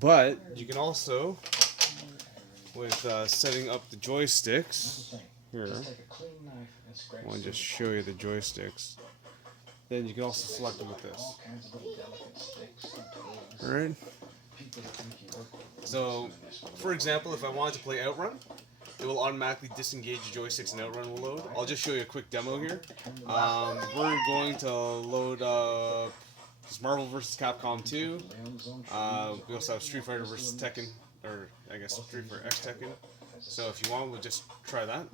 But you can also, with setting up the joysticks, here, I want to just show you the joysticks. Then you can also select them with this. Alright? So, for example, if I wanted to play Outrun, it will automatically disengage the joysticks and Outrun will load. I'll just show you a quick demo here. We're going to load this Marvel vs. Capcom 2. We also have Street Fighter vs. Tekken, or I guess Street Fighter X Tekken. So if you want, we'll just try that.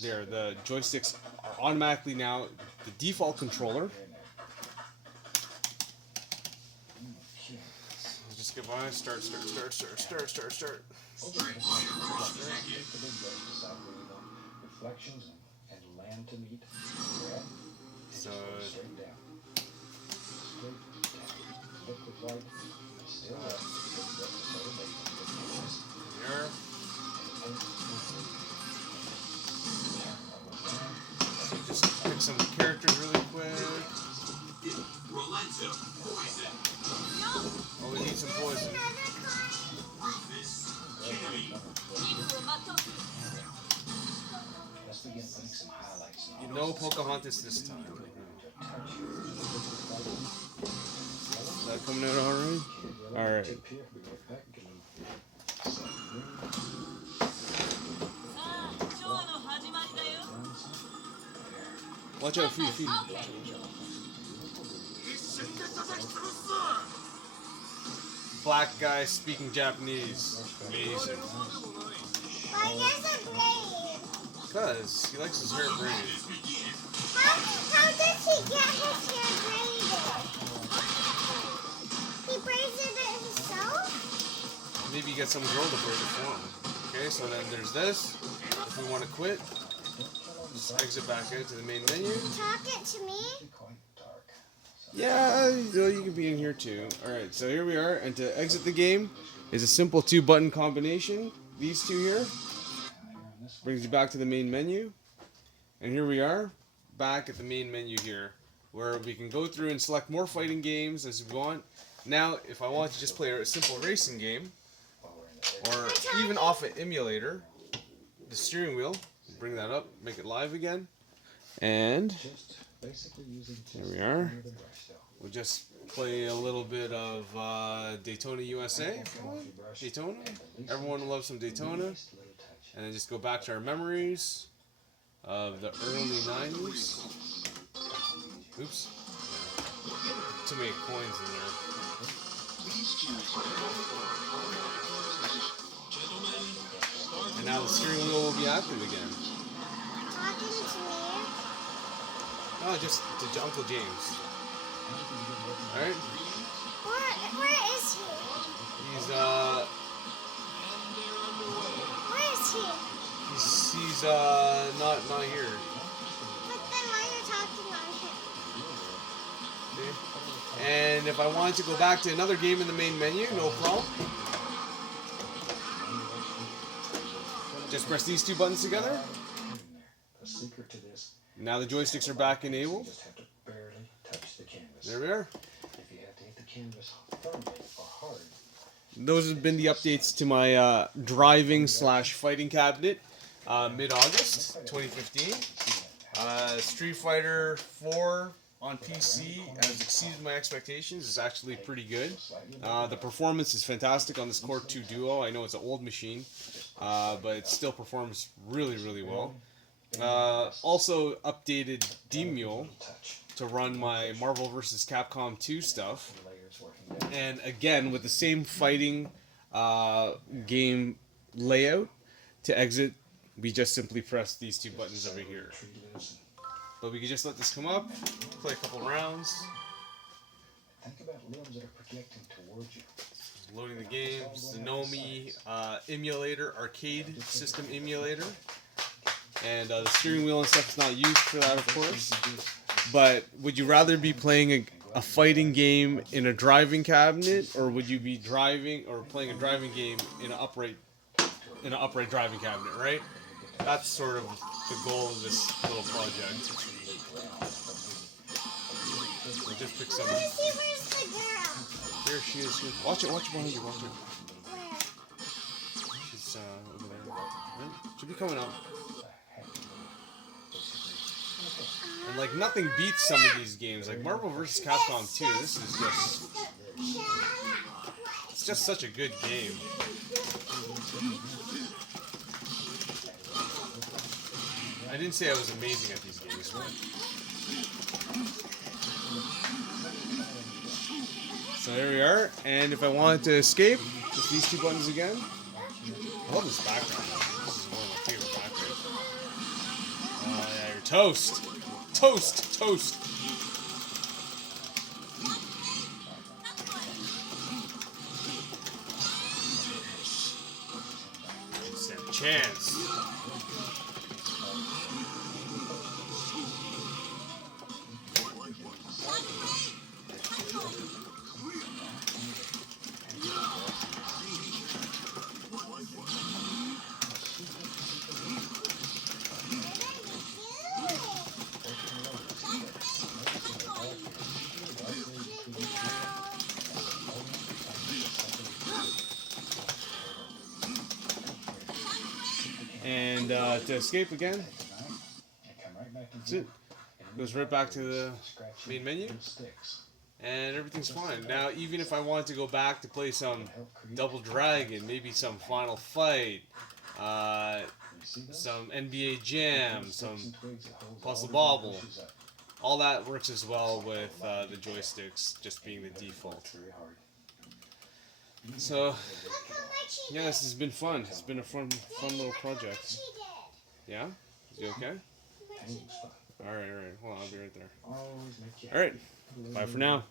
There, the joysticks are automatically now the default controller. Just get by, start. So here. Just pick some characters really quick. Oh, we need some poison. No Pocahontas this time. Is that coming out alright? Alright. Watch out, feet. Black guy speaking Japanese. Amazing. Why has a braid? Because he likes his hair braided. How does he get his hair braided? He braids it himself? Maybe you get some girl to braid it for him. Okay, so then there's this. If we want to quit, just exit back out to the main menu. Talk it to me. Yeah, you can be in here too. Alright, so here we are, and to exit the game is a simple 2-button combination. These two here. Brings you back to the main menu. And here we are, back at the main menu here, where we can go through and select more fighting games as we want. Now, if I want to just play a simple racing game, or even off an emulator, the steering wheel, bring that up, make it live again. And there we are. We'll just play a little bit of Daytona USA. Daytona. Everyone loves some Daytona. And then just go back to our memories of the early 90s. Oops. Too many coins in there. And now the steering wheel will be active again. Talking to me. No, just to Uncle James. Alright? Where is he? He's Where is he? he's not here. But then why are you talking on him? Okay. And if I wanted to go back to another game in the main menu, no problem. Just press these two buttons together. Now the joysticks are back enabled. There we are. Those have been the updates to my driving/fighting cabinet mid-August 2015. Street Fighter 4 on PC has exceeded my expectations. It's actually pretty good. The performance is fantastic on this Core 2 Duo. I know it's an old machine, but it still performs really, really well. Also updated Demule to run my Marvel vs. Capcom 2 stuff. And again, with the same fighting game layout, to exit, we just simply press these two buttons over here. But we can just let this come up, play a couple rounds. Loading the games, the Nomi emulator, arcade system emulator. And the steering wheel and stuff is not used for that, of course. But would you rather be playing a fighting game in a driving cabinet, or would you be driving or playing a driving game in an upright driving cabinet, right? That's sort of the goal of this little project. We'll just pick some. Where's the girl? here she is. Here. Watch it behind you. Watch it. Where? She's over there. Right? She'll be coming up. And like nothing beats some of these games. Like Marvel vs. Capcom 2. This is just. It's just such a good game. I didn't say I was amazing at these games, but. So there we are, and if I wanted to escape, just these two buttons again. I love this background. This is one of my favorite backgrounds. Yeah, you're toast. Toast, toast. Stand a chance. And to escape again, that's it. Goes right back to the main menu, and everything's fine. Now, even if I wanted to go back to play some Double Dragon, maybe some Final Fight, some NBA Jam, some Puzzle Bobble, all that works as well with the joysticks just being the default. So, yeah, this has been fun. It's been a fun little project. Yeah? Is you okay? Alright. Hold on, I'll be right there. Alright. Bye for now.